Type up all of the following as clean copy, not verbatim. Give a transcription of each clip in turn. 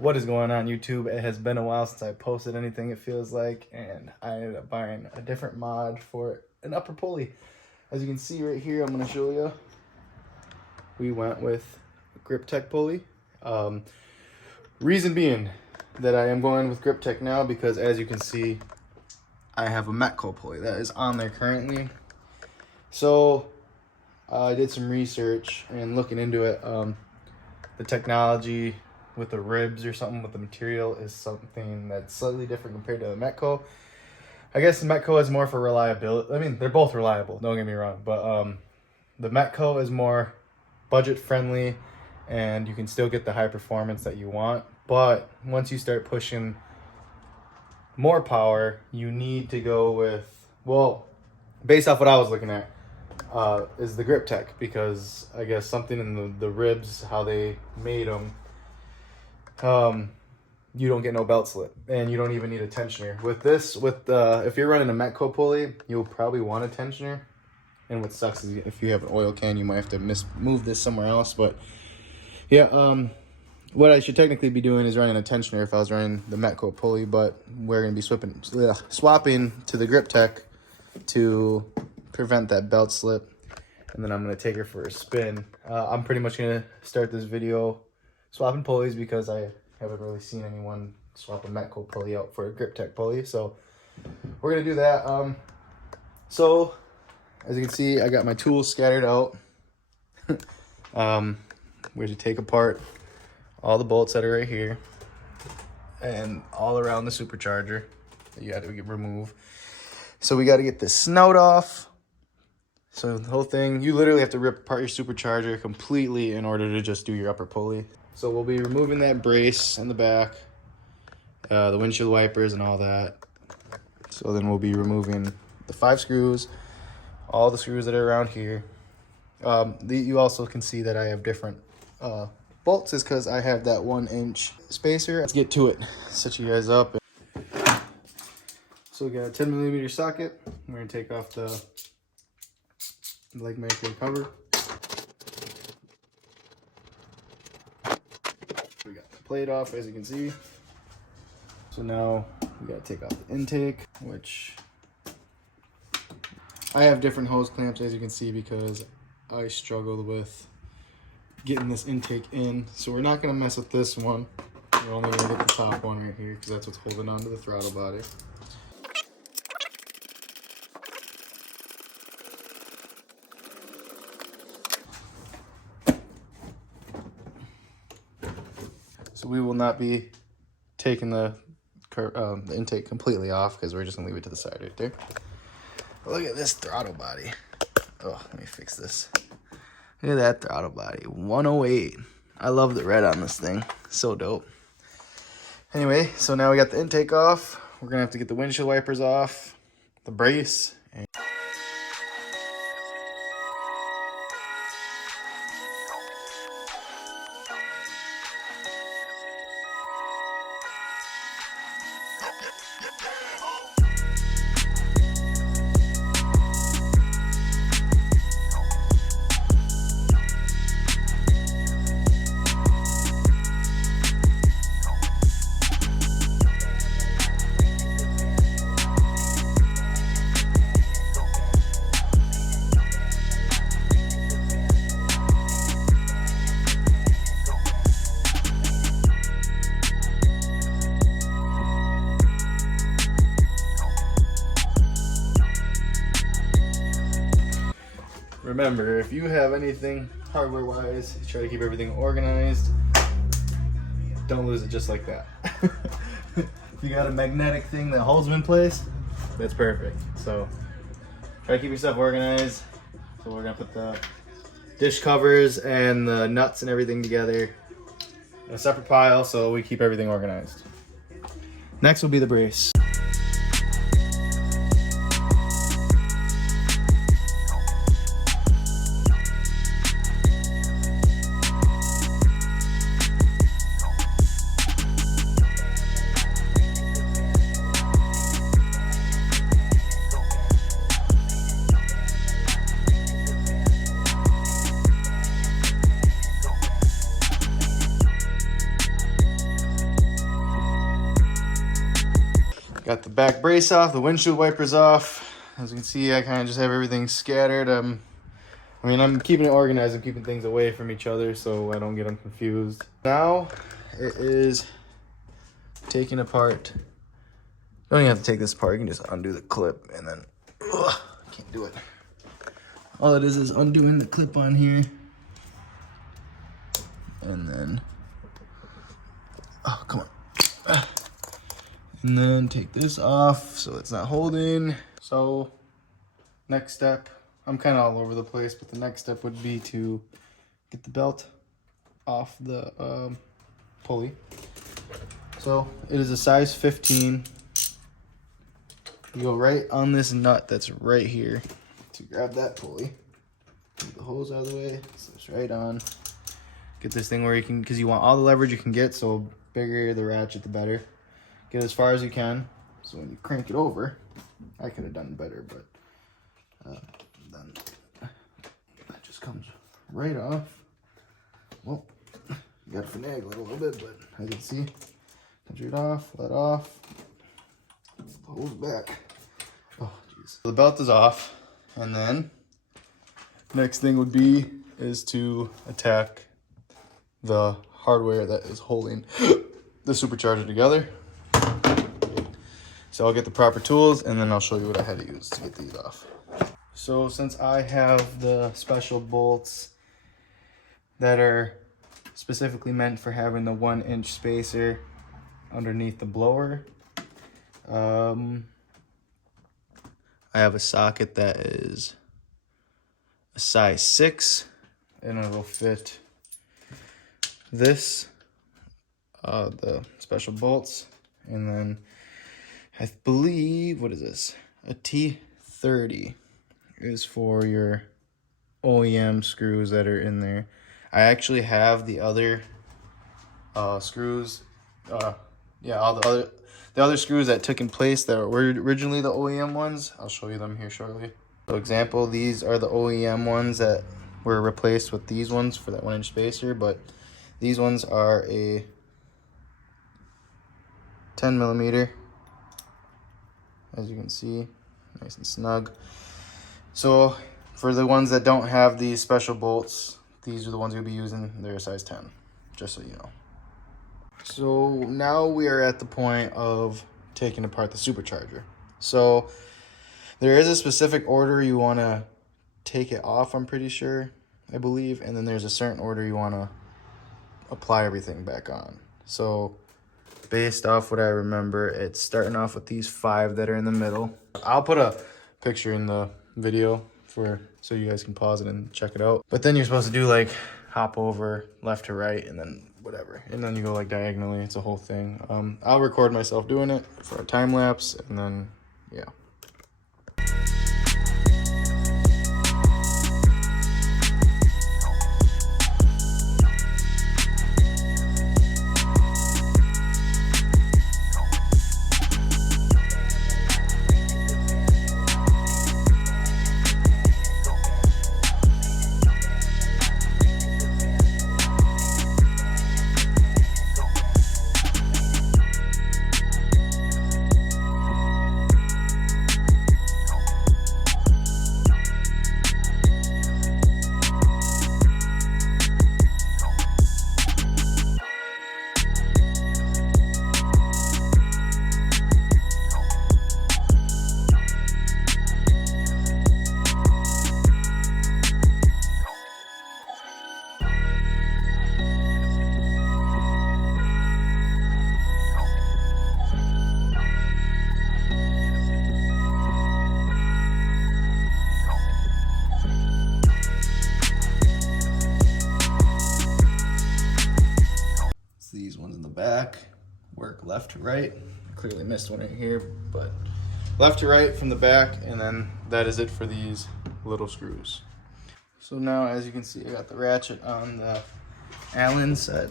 What is going on, YouTube? It has been a while since I posted anything, it feels like, and I ended up buying a different mod for an upper pulley. As you can see right here, I'm going to show you. We went with a Griptec pulley. Reason being that I am going with Griptec now because, as you can see, I have a Metco pulley that is on there currently. So I did some research and looking into it. The technology with the ribs or something with the material is something that's slightly different compared to the Metco. I guess the Metco is more for reliability. I mean, they're both reliable, don't get me wrong, but the Metco is more budget friendly and you can still get the high performance that you want. But once you start pushing more power, you need to go with, well, based off what I was looking at, is the Griptec, because I guess something in the ribs, how they made them, you don't get no belt slip, and you don't even need a tensioner. With this, if you're running a Metco pulley, you'll probably want a tensioner. And what sucks is if you have an oil can, you might have to move this somewhere else. But yeah, what I should technically be doing is running a tensioner if I was running the Metco pulley, but we're going to be swapping to the Griptec to prevent that belt slip. And then I'm going to take her for a spin. I'm pretty much going to start this video swapping pulleys because I haven't really seen anyone swap a Metco pulley out for a Griptec pulley. So we're going to do that. So as you can see, I got my tools scattered out. We're going to take apart all the bolts that are right here and all around the supercharger that you got to remove. So we got to get the snout off. So the whole thing, you literally have to rip apart your supercharger completely in order to just do your upper pulley. So we'll be removing that brace in the back, the windshield wipers and all that. So then we'll be removing the 5 screws, all the screws that are around here. You also can see that I have different bolts is because I have that 1-inch spacer. Let's get to it. Set you guys up. So we got a 10mm socket. We're gonna take off the leg maker cover. We got the plate off, as you can see. So now we gotta take off the intake, which I have different hose clamps, as you can see, because I struggled with getting this intake in. So we're not gonna mess with this one. We're only gonna get the top one right here because that's what's holding onto the throttle body. So we will not be taking the intake completely off because we're just gonna leave it to the side right there. Look at this throttle body. Oh, let me fix this. Look at that throttle body, 108. I love the red on this thing, so dope. Anyway, so now we got the intake off. We're gonna have to get the windshield wipers off, the brace. Remember, if you have anything hardware-wise, try to keep everything organized. Don't lose it just like that. If you got a magnetic thing that holds them in place, that's perfect. So try to keep yourself organized. So we're gonna put the dish covers and the nuts and everything together in a separate pile so we keep everything organized. Next will be the brace. Got the back brace off, the windshield wipers off. As you can see, I kind of just have everything scattered. I mean, I'm keeping it organized. I'm keeping things away from each other so I don't get them confused. Now it is taking apart. You don't even have to take this apart. You can just undo the clip and then, can't do it. All it is undoing the clip on here. And then, oh, come on. And then take this off so it's not holding. So next step, I'm kind of all over the place, but the next step would be to get the belt off the pulley. So it is a size 15. You go right on this nut that's right here to grab that pulley. Move the hose out of the way, slips right on. Get this thing where you can, because you want all the leverage you can get, so bigger the ratchet, the better. Get as far as you can, so when you crank it over, I could have done better, but then that just comes right off. Well, you gotta finagle it a little bit, but as you can see, comes right off, let off, hose back. Oh, jeez. The belt is off, and then next thing would be is to attack the hardware that is holding the supercharger together. So I'll get the proper tools and then I'll show you what I had to use to get these off. So since I have the special bolts that are specifically meant for having the 1-inch spacer underneath the blower, I have a socket that is a size 6 and it'll fit this, the special bolts, and then I believe, what is this? A T30 is for your OEM screws that are in there. I actually have the other screws, yeah, all the other screws that took in place that were originally the OEM ones. I'll show you them here shortly. For example, these are the OEM ones that were replaced with these ones for that 1-inch spacer, but these ones are a 10mm, as you can see, nice and snug. So for the ones that don't have these special bolts, these are the ones you'll be using. They're a size 10, just so you know. So now we are at the point of taking apart the supercharger. So there is a specific order you want to take it off, I'm pretty sure, I believe, and then there's a certain order you want to apply everything back on. So based off what I remember, it's starting off with these 5 that are in the middle. I'll put a picture in the video so you guys can pause it and check it out. But then you're supposed to do like hop over left to right and then whatever, and then you go like diagonally. It's a whole thing. I'll record myself doing it for a time lapse, and then yeah. These ones in the back work left to right. I clearly missed one right here, but left to right from the back, and then that is it for these little screws. So now, as you can see, I got the ratchet on the Allen set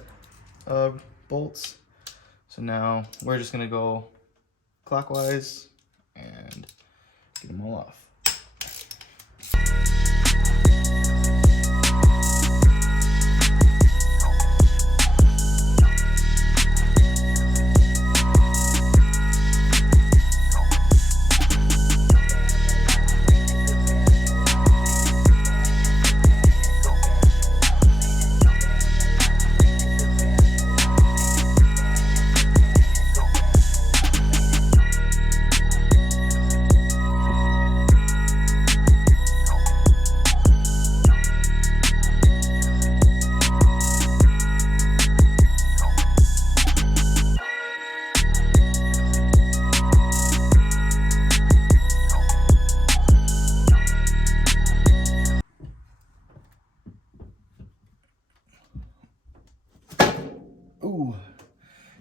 of bolts. So now we're just gonna go clockwise and get them all off.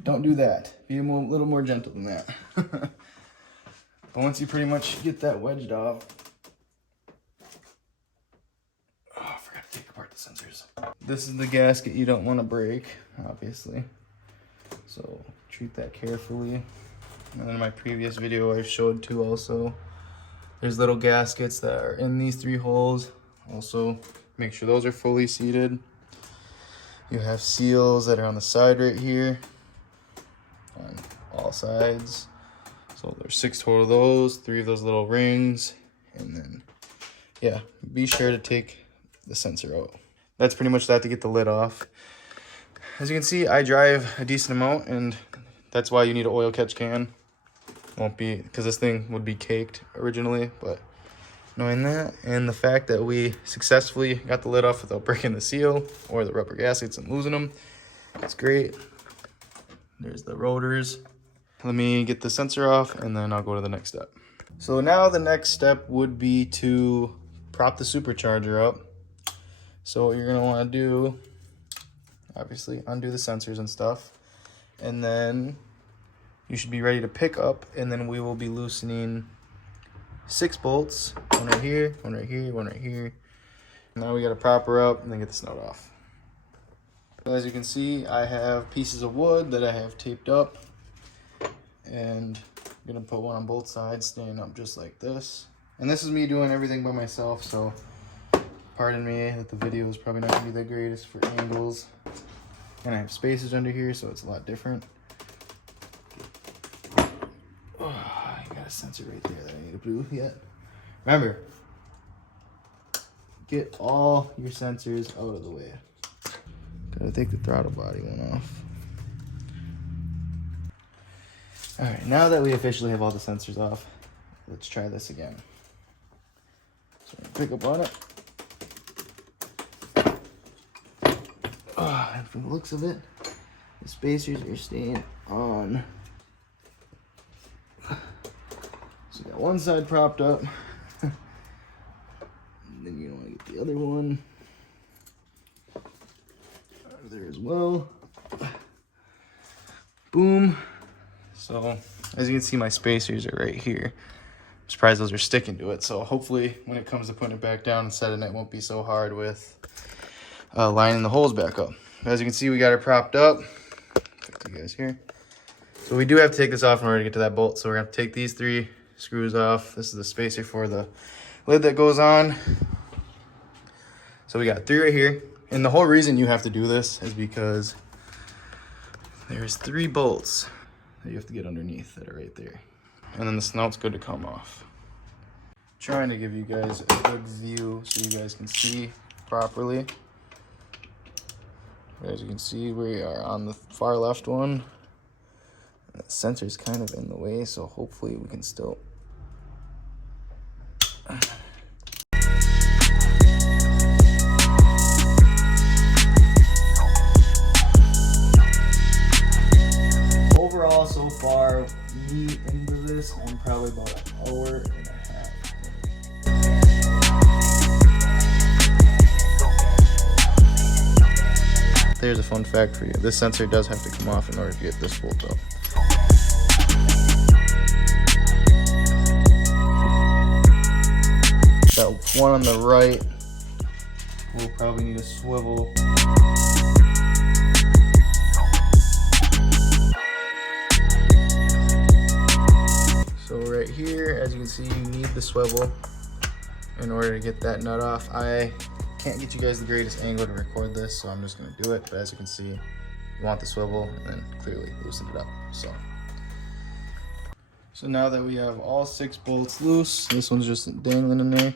Don't do that. Be a little more gentle than that. But once you pretty much get that wedged off, oh, I forgot to take apart the sensors. This is the gasket you don't want to break, obviously. So treat that carefully. And then in my previous video I showed too also, there's little gaskets that are in these 3 holes. Also, make sure those are fully seated. You have seals that are on the side right here, on all sides. So there's 6 total of those, 3 of those little rings, and then, yeah, be sure to take the sensor out. That's pretty much that to get the lid off. As you can see, I drive a decent amount, and that's why you need an oil catch can. Won't be, because this thing would be caked originally, but knowing that, and the fact that we successfully got the lid off without breaking the seal or the rubber gaskets and losing them, it's great. There's the rotors. Let me get the sensor off and then I'll go to the next step. So now the next step would be to prop the supercharger up. So what you're gonna wanna do, obviously undo the sensors and stuff, and then you should be ready to pick up, and then we will be loosening 6 bolts, one right here, one right here, one right here. Now we gotta prop her up and then get the snout off. So as you can see, I have pieces of wood that I have taped up, and I'm gonna put one on both sides, standing up just like this. And this is me doing everything by myself, so pardon me that the video is probably not gonna be the greatest for angles. And I have spacers under here, so it's a lot different. Oh, I got a sensor right there that I need to do yet. Remember, get all your sensors out of the way. Gotta take the throttle body one off. All right, now that we officially have all the sensors off, let's try this again. So I'm gonna pick up on it. Oh, and from the looks of it, the spacers are staying on. So you got one side propped up. And then you want to get the other one out of there as well. Boom. So as you can see, my spacers are right here. I'm surprised those are sticking to it. So hopefully when it comes to putting it back down and setting it, won't be so hard with lining the holes back up. As you can see, we got it propped up. Put you guys here. So we do have to take this off in order to get to that bolt. So we're gonna have to take these 3 screws off. This is the spacer for the lid that goes on. So we got 3 right here. And the whole reason you have to do this is because there's 3 bolts that you have to get underneath that are right there. And then the snout's good to come off. Trying to give you guys a good view so you guys can see properly. As you can see, we are on the far left one. The sensor's kind of in the way, so hopefully we can still. Overall, so far, me into this, I'm probably about an hour and a half. There's a fun fact for you. This sensor does have to come off in order to get this bolt up. That one on the right will probably need a swivel. So right here, as you can see, you need the swivel in order to get that nut off. I can't get you guys the greatest angle to record this, so I'm just gonna do it. But as you can see, you want the swivel and then clearly loosen it up. So now that we have all 6 bolts loose, this one's just dangling in there.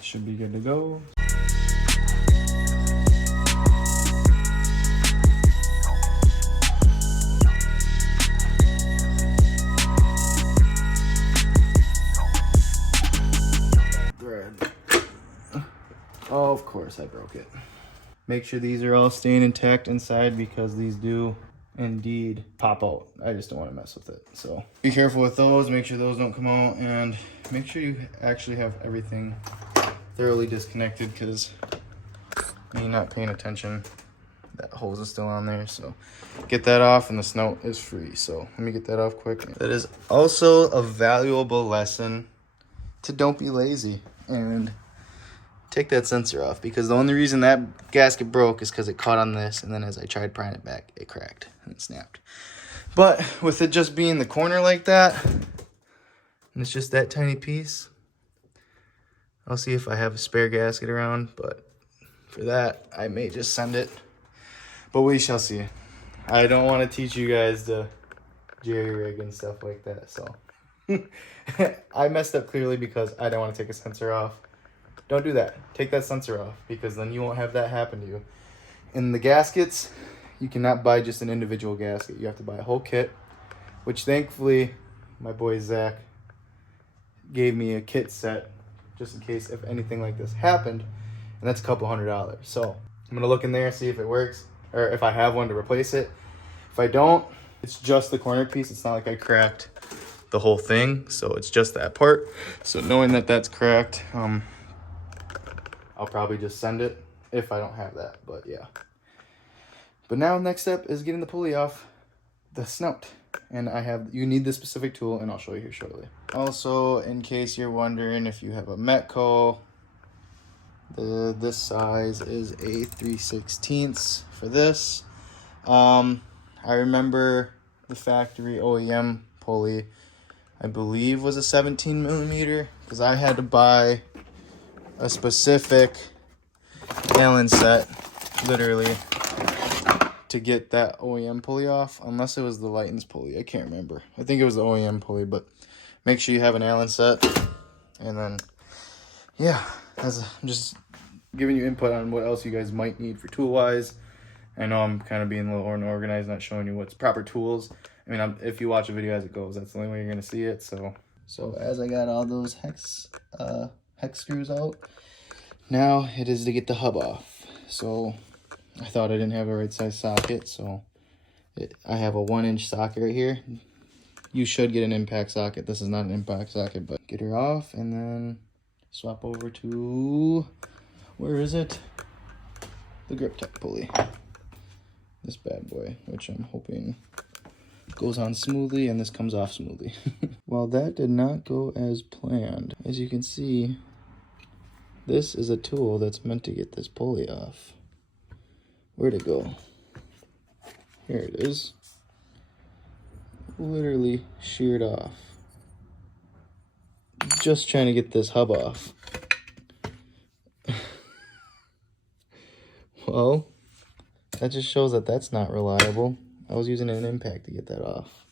Should be good to go. Oh, of course I broke it. Make sure these are all staying intact inside because these do indeed pop out. I just don't want to mess with it. So be careful with those, make sure those don't come out, and make sure you actually have everything thoroughly disconnected, because me not paying attention, that hose is still on there. So get that off, and the snout is free. So let me get that off quick. That is also a valuable lesson to don't be lazy and take that sensor off, because the only reason that gasket broke is because it caught on this, and then as I tried prying it back, it cracked and it snapped. But with it just being the corner like that, and it's just that tiny piece, I'll see if I have a spare gasket around, but for that, I may just send it. But we shall see. I don't want to teach you guys to jerry rig and stuff like that, so. I messed up clearly because I don't want to take a sensor off. Don't do that. Take that sensor off, because then you won't have that happen to you. In the gaskets, you cannot buy just an individual gasket. You have to buy a whole kit, which thankfully my boy Zach gave me a kit set just in case if anything like this happened, and that's a couple $100. So I'm gonna look in there, see if it works, or if I have one to replace it. If I don't, it's just the corner piece. It's not like I cracked the whole thing, so it's just that part. So knowing that that's cracked, I'll probably just send it if I don't have that, but yeah. But now next step is getting the pulley off the snout, and you need this specific tool, and I'll show you here shortly. Also, in case you're wondering if you have a Metco, this size is a 3/16 for this. I remember the factory OEM pulley, I believe, was a 17 millimeter, because I had to buy a specific Allen set, literally, to get that OEM pulley off, unless it was the Lightens pulley. I can't remember. I think it was the OEM pulley, but make sure you have an Allen set. And then, yeah, I'm just giving you input on what else you guys might need for tool-wise. I know I'm kind of being a little unorganized, not showing you what's proper tools. I mean, if you watch a video as it goes, that's the only way you're going to see it. So as I got all those hex screws out, now it is to get the hub off. So I thought I didn't have a right size socket, so I have a 1-inch socket right here. You should get an impact socket. This is not an impact socket, but get her off and then swap over to, where is it? The Griptec pulley. This bad boy, which I'm hoping goes on smoothly and this comes off smoothly. Well, that did not go as planned. As you can see, this is a tool that's meant to get this pulley off. Where'd it go? Here it is. Literally sheared off. Just trying to get this hub off. Well, that just shows that that's not reliable. I was using an impact to get that off.